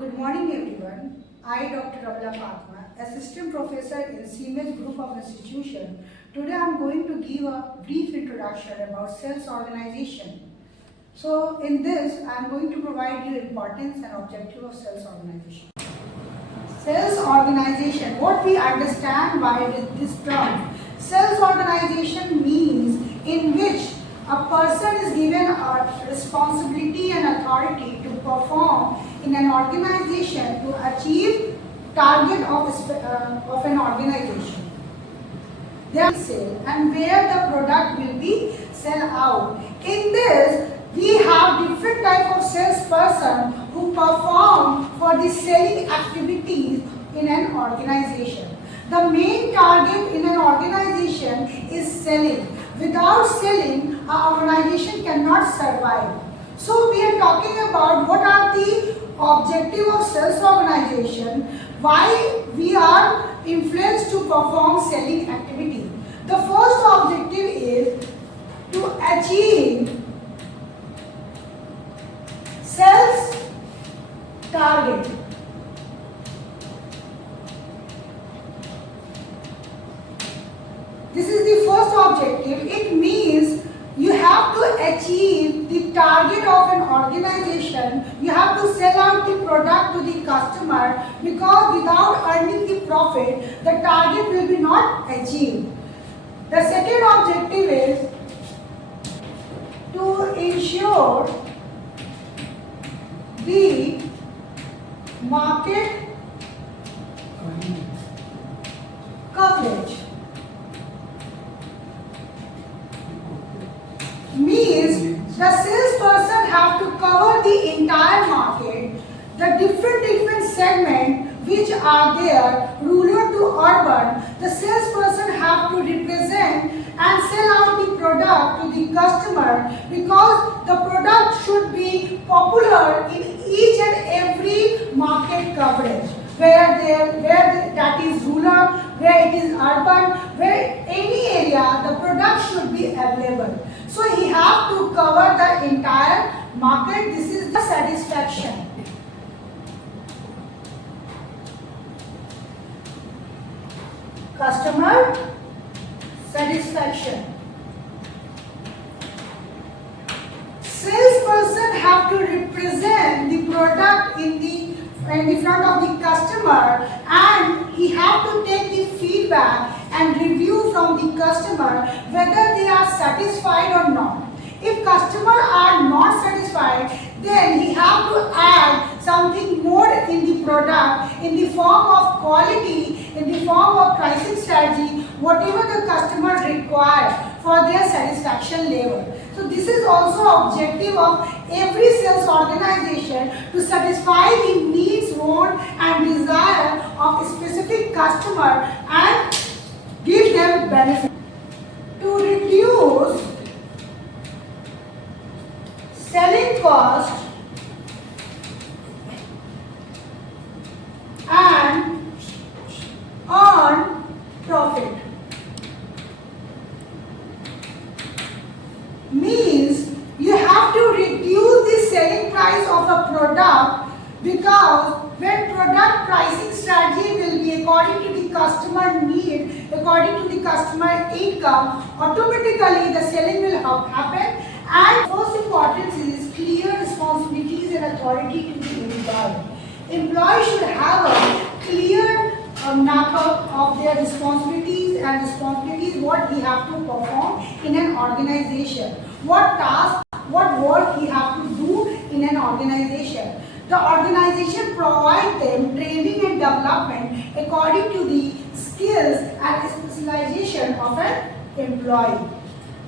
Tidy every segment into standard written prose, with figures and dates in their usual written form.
Good morning everyone. I, Dr. Rabla Fatma, Assistant Professor in CMS Group of Institution. Today I am going to give a brief introduction about sales organization. So in this I am going to provide you importance and objective of sales organization. Sales organization, what we understand by this term. Sales organization means in which a person is given a responsibility and authority to perform in an organization to achieve target of an organization. They are sale and where the product will be sell out. In this, we have different type of salesperson who perform for the selling activities in an organization. The main target in an organization is selling. Without selling, our organization cannot survive. So we are talking about what are the objective of sales organization, why we are influenced to perform selling activity. The first objective is to achieve sales target. This is the first objective. It means you have to achieve the target of an organization. You have to sell out the product to the customer, because without earning the profit, the target will be not achieved. The second objective is to ensure the market coverage. Means the salesperson have to cover the entire market, the different segments which are there, rural to urban. The salesperson have to represent and sell out the product to the customer, because the product should be popular in each and every market coverage. Where that is rural, where it is urban, where any area the product should be available. So he have to cover the entire market. This is the satisfaction. Customer satisfaction. Salesperson have to represent the product in front of the customer, and he have to take the feedback and review from the customer whether they are satisfied or not. If customers are not satisfied, then he have to add something more in the product, in the form of quality, in the form of pricing strategy, whatever the customer requires for their satisfaction level. So this is also objective of every sales organization, to satisfy the needs, want and desire of a specific customer and give them benefit. To reduce selling cost and earn profit. Means you have to reduce the selling price of a product, because when product pricing strategy will be according to the customer need, according to the customer income, automatically the selling will happen. And most importance is clear responsibilities and authority to the employee. Employee should have a clear map of their responsibilities what he have to perform in an organization, what task, what work he have to do in an organization. The organization provides them training and development according to the skills and specialization of an employee.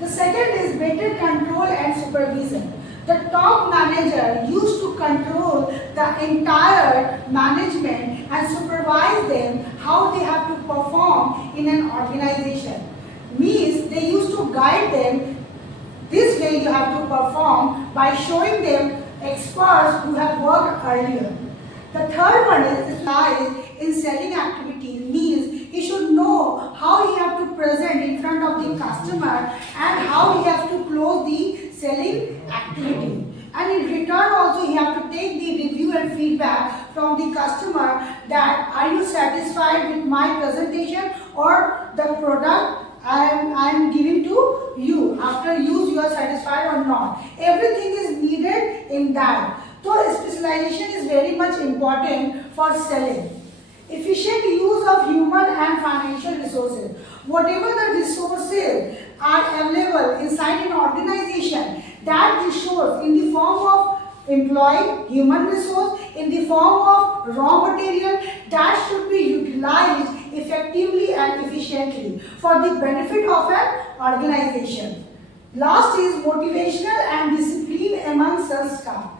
The second is better control and supervision. The top manager used to control the entire management and supervise them how they have to perform in an organization. Means they used to guide them, this way you have to perform, by showing them experts who have worked earlier. The third one is lies in selling activities. Means he should know how he have to present in front of the customer and how he have to close the selling activity. And in return also he have to take the review and feedback feedback from the customer that are you satisfied with my presentation or the product I am giving to you. After use you are satisfied or not. Everything is needed in that. So specialization is very much important for selling. Efficient use of human and financial resources. Whatever the resources are available inside an organization, that resource in the form of employee, human resource, in the form of raw material, that should be utilized effectively and efficiently for the benefit of an organization. Last is motivational and discipline among sales staff.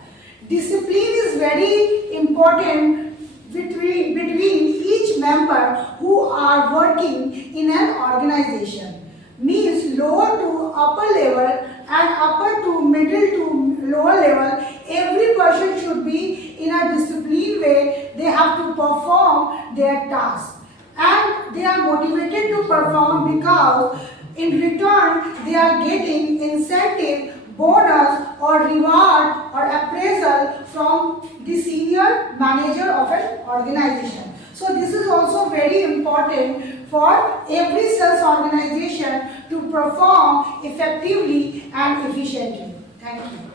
Discipline is very important between each member who are working in an organization. Means lower to upper level and upper to middle to lower level, every person should be in a disciplined way. They have to perform their task and they are motivated to perform because in return they are getting incentive, bonus or reward or appraisal from the senior manager of an organization. So this is also very important for every sales organization to perform effectively and efficiently. Thank you.